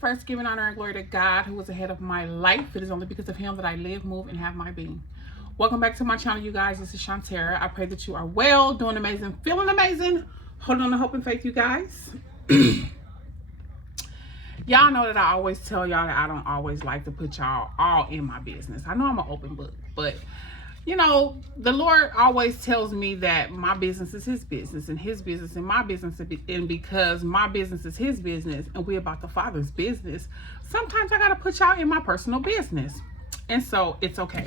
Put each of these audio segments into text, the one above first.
First, giving honor and glory to God, who is ahead of my life. It is only because of him that I live, move, and have my being. Welcome back to my channel, you guys. This is Shantara. I pray that you are well, doing amazing, feeling amazing, holding on to hope and faith, you guys. Y'all know that I always tell y'all that I don't always like to put y'all all in my business. I know I'm an open book, but you know, the Lord always tells me that my business is his business and his business and my business. And because my business is his business and we're about the Father's business, sometimes I got to put y'all in my personal business. And so it's okay.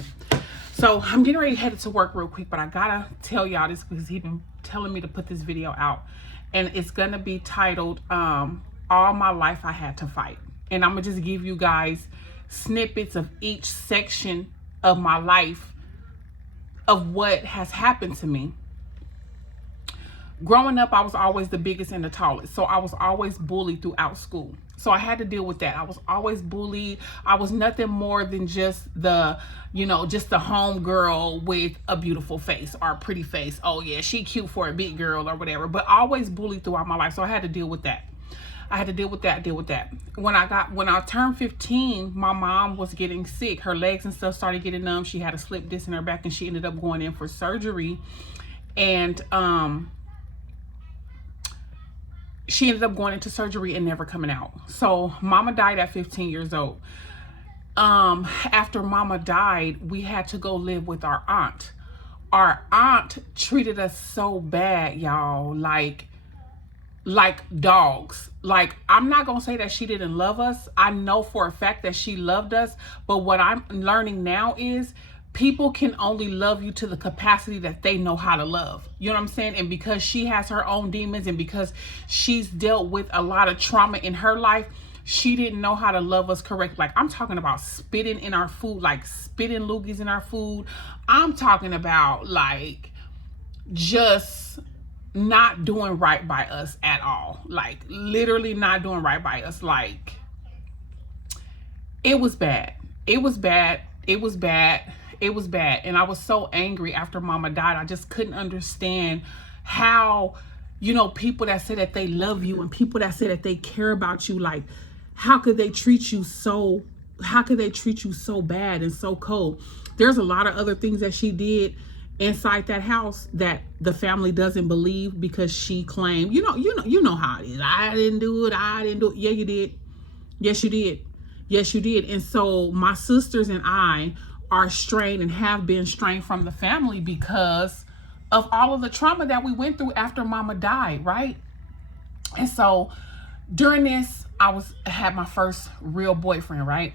So I'm getting ready headed to work real quick, but I got to tell y'all this because he's been telling me to put this video out. And it's going to be titled, All My Life I Had to Fight. And I'm going to just give you guys snippets of each section of my life of what has happened to me. Growing up, I was always the biggest and the tallest. So I was always bullied throughout school. So I had to deal with that. I was always bullied. I was nothing more than just the, just the home girl with a beautiful face or a pretty face. Oh yeah, she cute for a big girl or whatever, but always bullied throughout my life. So I had to deal with that. When I turned 15, my mom was getting sick. Her legs and stuff started getting numb. She had a slip disc in her back and she ended up going in for surgery. And she ended up going into surgery and never coming out. So mama died at 15 years old. After mama died, we had to go live with our aunt. Our aunt treated us so bad, y'all, like dogs. Like, I'm not gonna say that she didn't love us. I know for a fact that she loved us, but what I'm learning now is people can only love you to the capacity that they know how to love. You know what I'm saying? And because she has her own demons and because she's dealt with a lot of trauma in her life, she didn't know how to love us correct. Like, I'm talking about spitting in our food, like spitting loogies in our food. I'm talking about like just not doing right by us at all. Like, literally not doing right by us. Like, it was bad. It was bad. It was bad. It was bad. And I was so angry after mama died. I just couldn't understand how, people that say that they love you and people that say that they care about you, like, how could they treat you so bad and so cold? There's a lot of other things that she did inside that house that the family doesn't believe because she claimed, you know how it is. I didn't do it. Yeah, you did. Yes, you did. Yes, you did. And so my sisters and I are strained and have been strained from the family because of all of the trauma that we went through after mama died, right? And so during this, I had my first real boyfriend, right?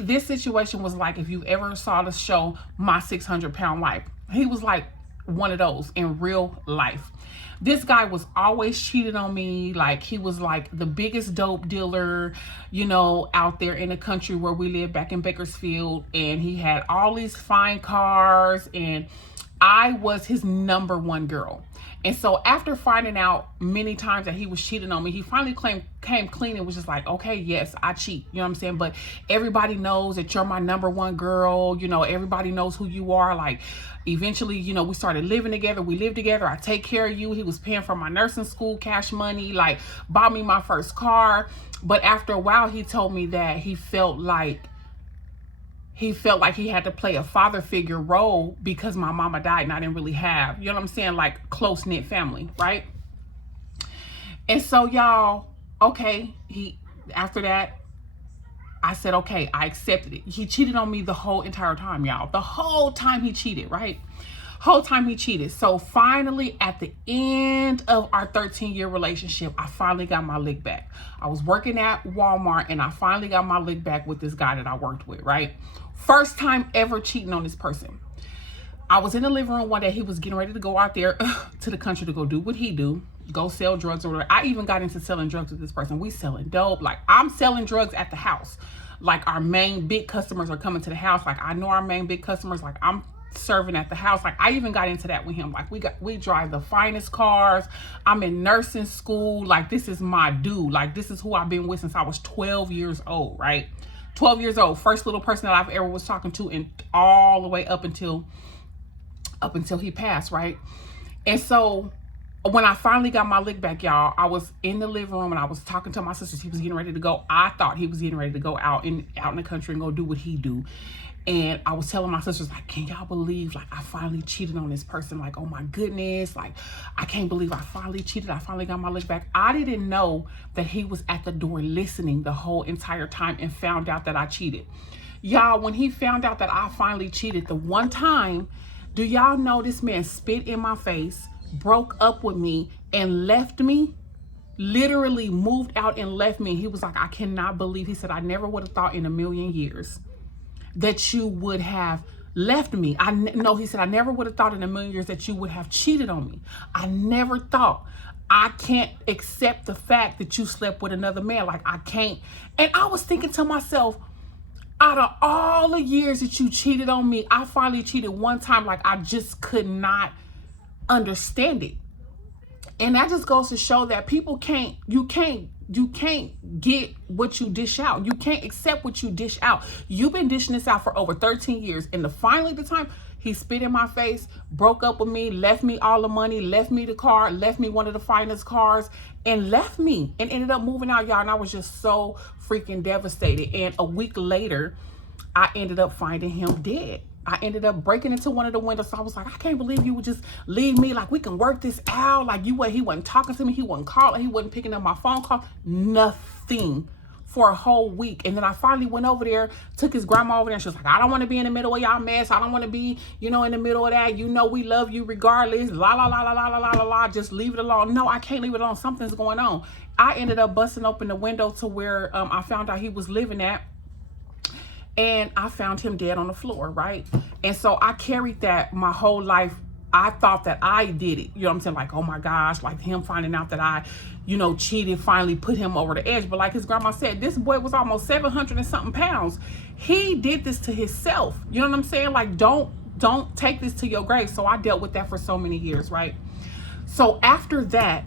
This situation was like, if you ever saw the show My 600 Pound Life, he was like one of those in real life. This guy was always cheating on me. Like, he was like the biggest dope dealer, out there in the country where we live back in Bakersfield. And he had all these fine cars and I was his number one girl. And so after finding out many times that he was cheating on me, he finally came clean and was just like, okay, yes, I cheat. You know what I'm saying? But everybody knows that you're my number one girl. Everybody knows who you are. Like, eventually, we started living together. We lived together. I take care of you. He was paying for my nursing school cash money, like bought me my first car. But after a while, he told me that he felt like he had to play a father figure role because my mama died and I didn't really have, you know what I'm saying, like close-knit family, right? And so, y'all, okay, after that, I said, okay, I accepted it. He cheated on me the whole entire time, y'all. The whole time he cheated, right? Whole time he cheated. So finally, at the end of our 13-year relationship, I finally got my lick back. I was working at Walmart and I finally got my lick back with this guy that I worked with, right? First time ever cheating on this person. I was in the living room one day. He was getting ready to go out there to the country to go do what he do, go sell drugs or whatever. I even got into selling drugs with this person. We selling dope. Like, I'm selling drugs at the house. Like, our main big customers are coming to the house. Like, I know our main big customers. Like, I'm serving at the house. Like, I even got into that with him. Like, we drive the finest cars. I'm in nursing school. Like, this is my dude. Like, this is who I've been with since I was 12 years old, right? 12 years old. First little person that I've ever was talking to, and all the way up until he passed, right? And so when I finally got my lick back, y'all, I was in the living room and I was talking to my sister. He was getting ready to go. I thought he was getting ready to go out in the country and go do what he do. And I was telling my sisters, like, can y'all believe, like, I finally cheated on this person? Like, oh my goodness, like, I can't believe I finally cheated. I finally got my lick back. I didn't know that he was at the door listening the whole entire time and found out that I cheated. Y'all, when he found out that I finally cheated the one time, do y'all know this man spit in my face, broke up with me, and left me? Literally moved out and left me. He was like, I cannot believe. He said, I never would have thought in a million years that you would have left me. No, he said, I never would have thought in a million years that you would have cheated on me. I never thought. I can't accept the fact that you slept with another man. Like, I can't. And I was thinking to myself, out of all the years that you cheated on me, I finally cheated one time. Like, I just could not understand it. And that just goes to show that people you can't get what you dish out. You can't accept what you dish out. You've been dishing this out for over 13 years. And finally the time he spit in my face, broke up with me, left me all the money, left me the car, left me one of the finest cars, and left me and ended up moving out, y'all. And I was just so freaking devastated. And a week later, I ended up finding him dead. I ended up breaking into one of the windows. So I was like, I can't believe you would just leave me. Like, we can work this out. Like, he wasn't talking to me. He wasn't calling. He wasn't picking up my phone call. Nothing for a whole week. And then I finally went over there, took his grandma over there. And she was like, I don't want to be in the middle of y'all mess. I don't want to be, in the middle of that. We love you regardless. La, la, la, la, la, la, la, la, la. Just leave it alone. No, I can't leave it alone. Something's going on. I ended up busting open the window to where I found out he was living at. And I found him dead on the floor, right? And so I carried that my whole life. I thought that I did it. You know what I'm saying? Like, oh my gosh, like him finding out that I, cheated, finally put him over the edge. But like his grandma said, this boy was almost 700 and something pounds. He did this to himself. You know what I'm saying? Like, don't take this to your grave. So I dealt with that for so many years, right? So after that,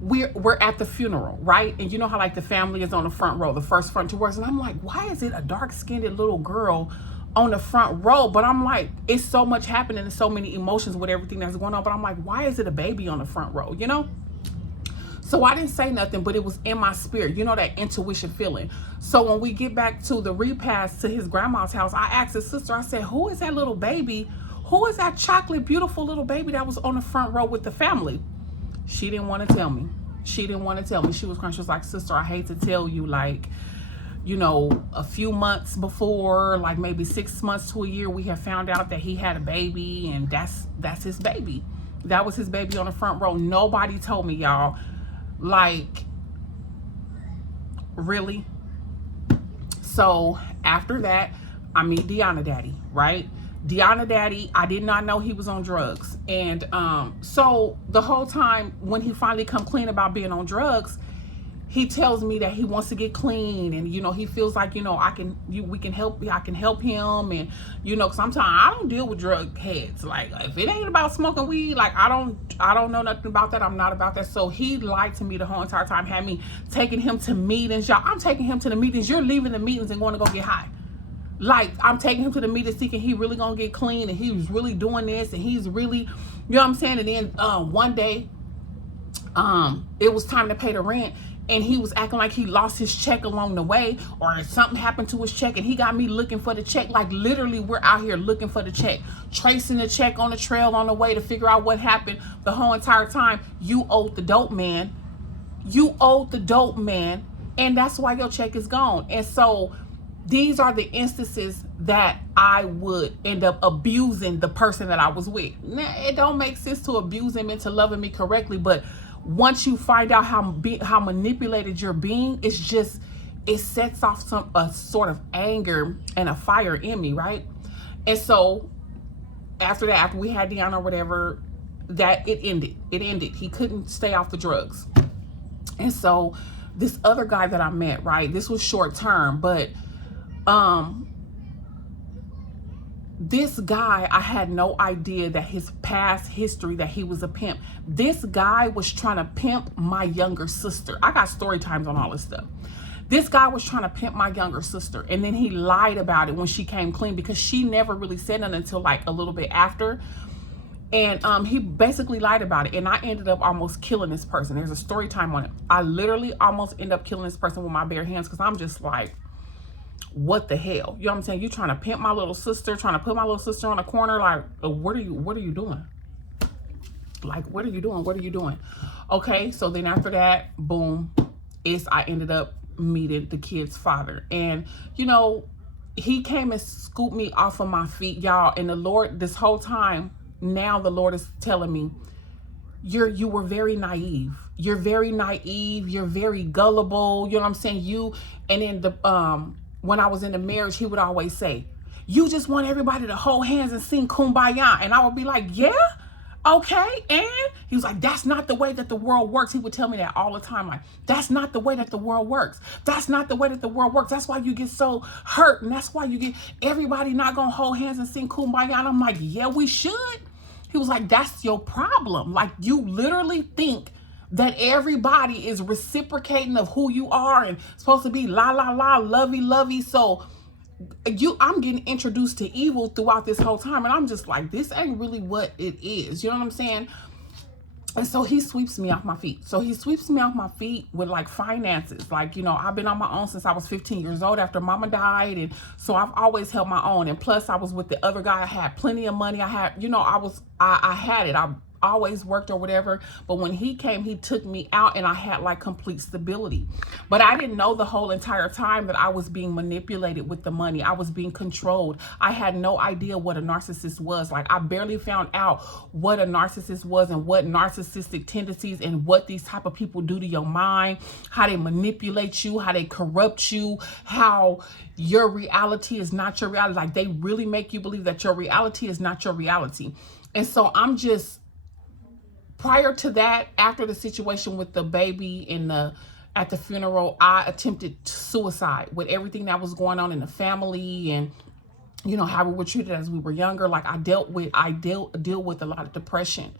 we're at the funeral, right? And you know how like the family is on the front row, the first front towards, and I'm like, why is it a dark-skinned little girl on the front row? But I'm like, it's so much happening and so many emotions with everything that's going on. But I'm like, why is it a baby on the front row, So I didn't say nothing, but it was in my spirit, that intuition feeling. So when we get back to the repast to his grandma's house, I asked his sister, I said, who is that little baby? Who is that chocolate, beautiful little baby that was on the front row with the family? She didn't want to tell me. She didn't want to tell me. She was crying. She was like, sister, I hate to tell you, like, a few months before, like maybe 6 months to a year, we have found out that he had a baby, and that's his baby. That was his baby on the front row. Nobody told me, y'all. Like, really? So after that, I meet Deanna Daddy, right? Deanna Daddy, I did not know he was on drugs. And so the whole time when he finally come clean about being on drugs, he tells me that he wants to get clean, and he feels like I can help him, and cause sometimes I don't deal with drug heads. Like, if it ain't about smoking weed, like I don't know nothing about that. I'm not about that. So he lied to me the whole entire time, had me taking him to meetings. Y'all, I'm taking him to the meetings. You're leaving the meetings and going to go get high. Like, I'm taking him to the meeting thinking he really gonna get clean, and he was really doing this, and he's really, you know what I'm saying? And then one day, it was time to pay the rent, and he was acting like he lost his check along the way, or something happened to his check, and he got me looking for the check. Like, literally, we're out here looking for the check, tracing the check on the trail on the way to figure out what happened the whole entire time. You owed the dope man. You owed the dope man, and that's why your check is gone. And so these are the instances that I would end up abusing the person that I was with. Now, it don't make sense to abuse him into loving me correctly, but once you find out how manipulated you're being, it sets off a sort of anger and a fire in me, right? And so after that, after we had Deanna or whatever, that it ended. He couldn't stay off the drugs. And so this other guy that I met, right, this was short term, but this guy, I had no idea that his past history, that he was a pimp. This guy was trying to pimp my younger sister. I got story times on all this stuff. This guy was trying to pimp my younger sister, and then he lied about it when she came clean, because she never really said nothing until like a little bit after. And he basically lied about it. And I ended up almost killing this person. There's a story time on it. I literally almost ended up killing this person with my bare hands because I'm just like, what the hell? You know what I'm saying? You trying to pimp my little sister, trying to put my little sister on a corner. Like, what are you doing? Like, what are you doing? What are you doing? Okay, so then after that, boom, I ended up meeting the kid's father. And, you know, he came and scooped me off of my feet, y'all. And the Lord, this whole time, now the Lord is telling me, you were very naive. You're very naive. You're very gullible. You know what I'm saying? And then when I was in the marriage, he would always say, you just want everybody to hold hands and sing Kumbaya. And I would be like, yeah, okay. And he was like, that's not the way that the world works. He would tell me that all the time. Like, that's not the way that the world works. That's not the way that the world works. That's why you get so hurt. And that's why you get everybody not going to hold hands and sing Kumbaya. And I'm like, yeah, we should. He was like, that's your problem. Like, you literally think that everybody is reciprocating of who you are and supposed to be la, la, la, lovey, lovey. So I'm getting introduced to evil throughout this whole time. And I'm just like, this ain't really what it is. You know what I'm saying? And so he sweeps me off my feet. So he sweeps me off my feet with like finances. Like, you know, I've been on my own since I was 15 years old after mama died. And so I've always held my own. And plus I was with the other guy. I had plenty of money. I had, you know, I had it. I always worked or whatever. But when he came, he took me out and I had like complete stability. But I didn't know the whole entire time that I was being manipulated with the money. I was being controlled. I had no idea what a narcissist was. Like, I barely found out what a narcissist was and what narcissistic tendencies and what these type of people do to your mind, how they manipulate you, how they corrupt you, how your reality is not your reality. Like, they really make you believe that your reality is not your reality. And so I'm just, prior to that, after the situation with the baby at the funeral, I attempted suicide with everything that was going on in the family and, you know, how we were treated as we were younger. Like, I deal with a lot of depression.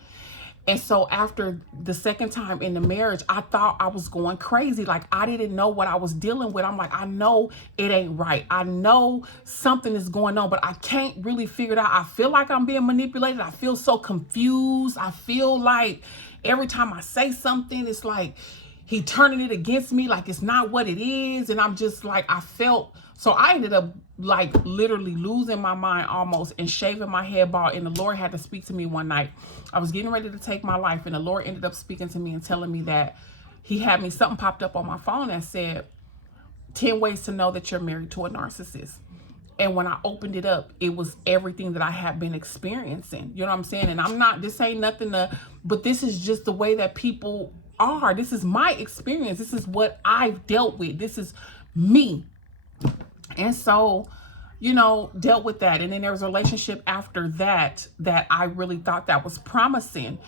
And so after the second time in the marriage, I thought I was going crazy. Like, I didn't know what I was dealing with. I'm like, I know it ain't right. I know something is going on, but I can't really figure it out. I feel like I'm being manipulated. I feel so confused. I feel like every time I say something, it's like he turning it against me, like it's not what it is. And I'm just like, so I ended up like literally losing my mind almost and shaving my head bald. And the Lord had to speak to me one night. I was getting ready to take my life, and the Lord ended up speaking to me and telling me that he had me, something popped up on my phone that said 10 ways to know that you're married to a narcissist. And when I opened it up, it was everything that I had been experiencing. You know what I'm saying? And this ain't nothing but this is just the way that people are. This is my experience. This is what I've dealt with. This is me. And so, you know, dealt with that. And then there was a relationship after that I really thought that was promising.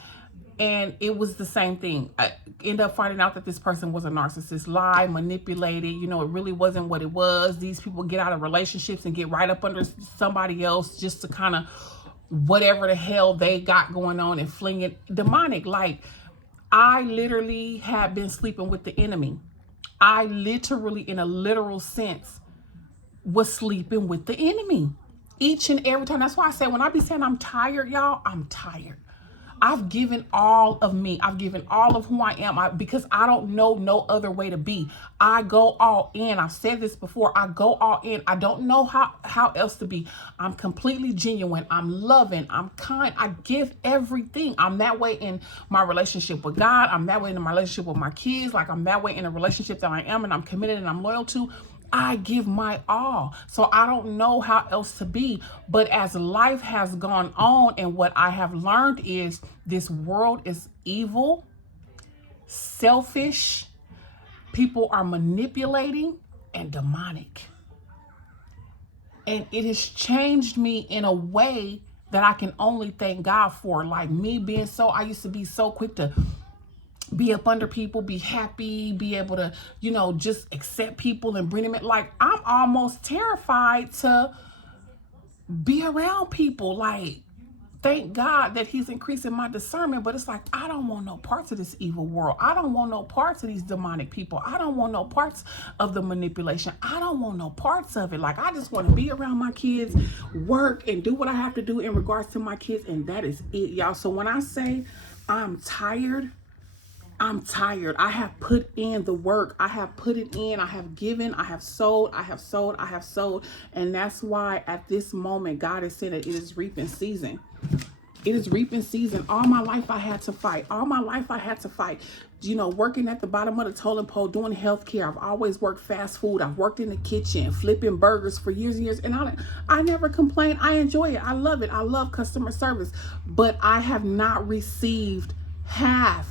And it was the same thing. I ended up finding out that this person was a narcissist, lie, manipulated. You know, it really wasn't what it was. These people get out of relationships and get right up under somebody else just to kind of whatever the hell they got going on and fling it demonic. Like, I literally had been sleeping with the enemy. I literally, in a literal sense, was sleeping with the enemy each and every time. That's why I say, when I be saying I'm tired, y'all, I'm tired. I've given all of me. I've given all of who I am because I don't know no other way to be. I go all in. I've said this before. I go all in. I don't know how else to be. I'm completely genuine. I'm loving. I'm kind. I give everything. I'm that way in my relationship with God. I'm that way in my relationship with my kids. Like, I'm that way in a relationship that I am and I'm committed and I'm loyal to. I give my all. So I don't know how else to be. But as life has gone on, and what I have learned is this world is evil, selfish, people are manipulating, and demonic. And it has changed me in a way that I can only thank God for. Like, me being I used to be so quick to be up under people, be happy, be able to, you know, just accept people and bring them in. Like, I'm almost terrified to be around people. Like, thank God that he's increasing my discernment, but it's like, I don't want no parts of this evil world. I don't want no parts of these demonic people. I don't want no parts of the manipulation. I don't want no parts of it. Like, I just want to be around my kids, work, and do what I have to do in regards to my kids, and that is it, y'all. So when I say I'm tired, I'm tired. I have put in the work. I have put it in. I have given. I have sold. I have sold. I have sold. And that's why at this moment, God has said that it is reaping season. It is reaping season. All my life I had to fight. All my life I had to fight. You know, working at the bottom of the totem pole, doing healthcare. I've always worked fast food. I've worked in the kitchen, flipping burgers for years and years. And I never complain. I enjoy it. I love it. I love customer service. But I have not received half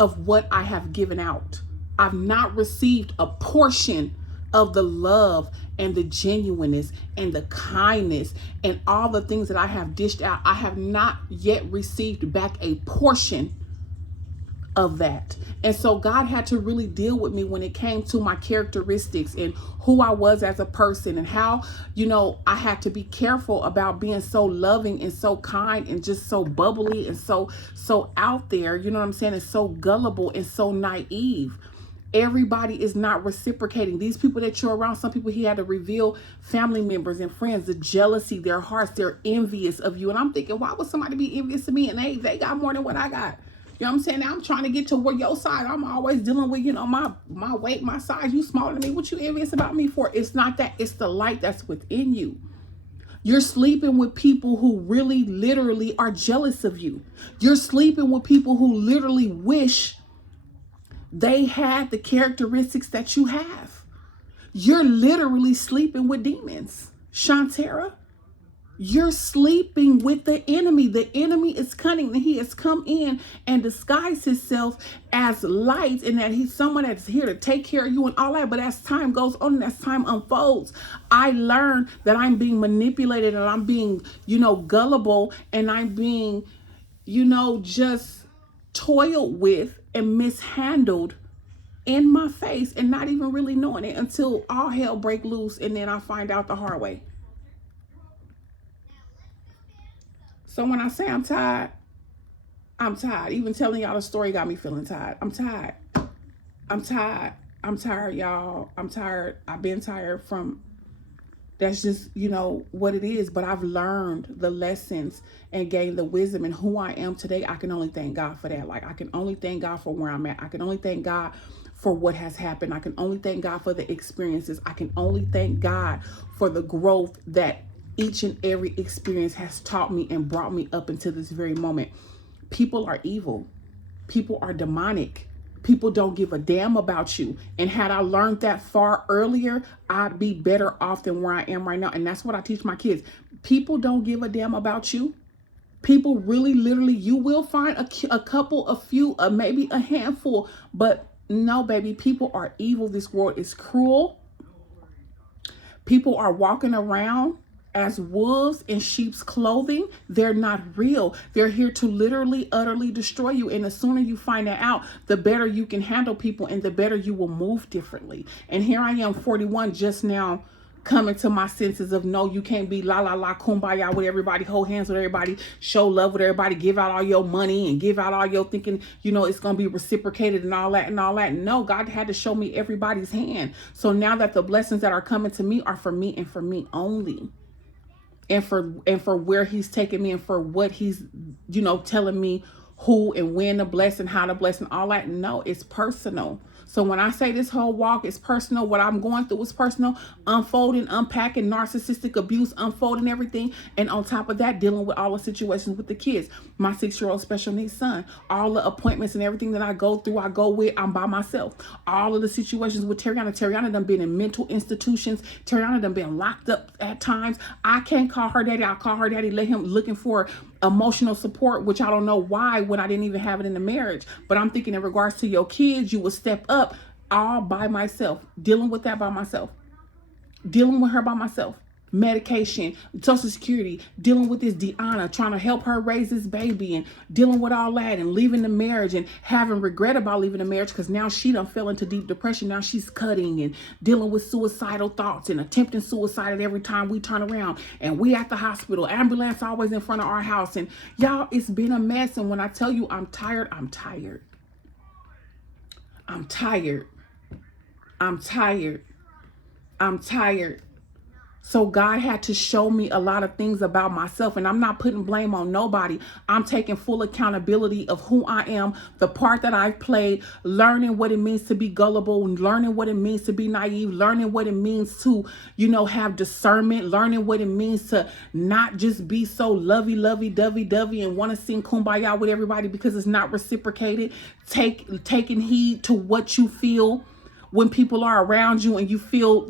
of what I have given out. I've not received a portion of the love and the genuineness and the kindness and all the things that I have dished out. I have not yet received back a portion of that. And so God had to really deal with me when it came to my characteristics and who I was as a person, and how, you know, I had to be careful about being so loving and so kind and just so bubbly and so out there, you know what I'm saying, and so gullible and so naive. Everybody is not reciprocating. These people that you're around, some people he had to reveal, family members and friends, the jealousy, their hearts, they're envious of you. And I'm thinking, why would somebody be envious of me? And they got more than what I got. You know what I'm saying? Now I'm trying to get to where your side. I'm always dealing with, you know, my weight, my size. You smaller than me. What you envious about me for? It's not that. It's the light that's within you. You're sleeping with people who really, literally are jealous of you. You're sleeping with people who literally wish they had the characteristics that you have. You're literally sleeping with demons, Shantara. You're sleeping with the enemy. The enemy is cunning. He has come in and disguised himself as light, and that he's someone that's here to take care of you and all that. But as time goes on and as time unfolds, I learned that I'm being manipulated and I'm being, you know, gullible, and I'm being, you know, just toiled with and mishandled in my face, and not even really knowing it until all hell break loose, and then I find out the hard way. So when I say I'm tired, I'm tired. Even telling y'all the story got me feeling tired. I'm tired. I'm tired. I'm tired, y'all. I'm tired. I've been tired from, that's just, you know, what it is. But I've learned the lessons and gained the wisdom, and who I am today. I can only thank God for that. Like, I can only thank God for where I'm at. I can only thank God for what has happened. I can only thank God for the experiences. I can only thank God for the growth that each and every experience has taught me and brought me up into this very moment. People are evil. People are demonic. People don't give a damn about you. And had I learned that far earlier, I'd be better off than where I am right now. And that's what I teach my kids. People don't give a damn about you. People really, literally, you will find a couple, a few, maybe a handful. But no, baby, people are evil. This world is cruel. People are walking around as wolves in sheep's clothing. They're not real. They're here to literally, utterly destroy you. And the sooner you find that out, the better you can handle people, and the better you will move differently. And here I am, 41, just now coming to my senses of, no, you can't be la la la kumbaya with everybody, hold hands with everybody, show love with everybody, give out all your money and give out all your thinking, you know, it's going to be reciprocated and all that and all that. No, God had to show me everybody's hand. So now that the blessings that are coming to me are for me and for me only. And for where he's taking me, and for what he's, you know, telling me who and when to bless and how to bless and all that. No, it's personal. So when I say this whole walk is personal, what I'm going through is personal, unfolding, unpacking narcissistic abuse, unfolding everything. And on top of that, dealing with all the situations with the kids, my 6-year-old special needs son, all the appointments and everything that I go through, I go with, I'm by myself. All of the situations with Tariana done been in mental institutions. Tariana done been locked up at times. I can't call her daddy. I'll call her daddy, let him looking for emotional support, which I don't know why when I didn't even have it in the marriage. But I'm thinking in regards to your kids, you will step up. All by myself, dealing with that by myself, dealing with her by myself. medication, Social Security, dealing with this Deanna, trying to help her raise this baby, and dealing with all that, and leaving the marriage, and having regret about leaving the marriage because now she done fell into deep depression. Now she's cutting and dealing with suicidal thoughts and attempting suicide at every time we turn around. And we at the hospital, ambulance always in front of our house. And y'all, it's been a mess. And when I tell you I'm tired, I'm tired. I'm tired. I'm tired. I'm tired. So God had to show me a lot of things about myself, and I'm not putting blame on nobody. I'm taking full accountability of who I am, the part that I've played, learning what it means to be gullible, learning what it means to be naive, learning what it means to, have discernment, learning what it means to not just be so lovey-dovey and want to sing kumbaya with everybody because it's not reciprocated. Taking heed to what you feel when people are around you and you feel,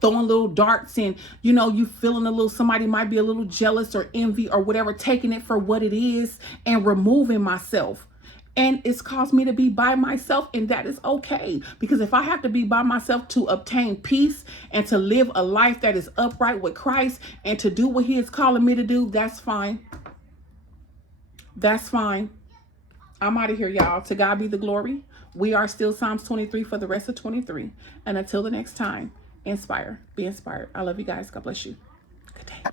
throwing little darts, and you feeling a little, somebody might be a little jealous or envy or whatever, taking it for what it is and removing myself. And it's caused me to be by myself, and that is okay, because if I have to be by myself to obtain peace and to live a life that is upright with Christ and to do what he is calling me to do, that's fine. That's fine. I'm out of here, y'all. To God be the glory. We are still Psalms 23 for the rest of 23. And until the next time, inspire, be inspired. I love you guys. God bless you. Good day.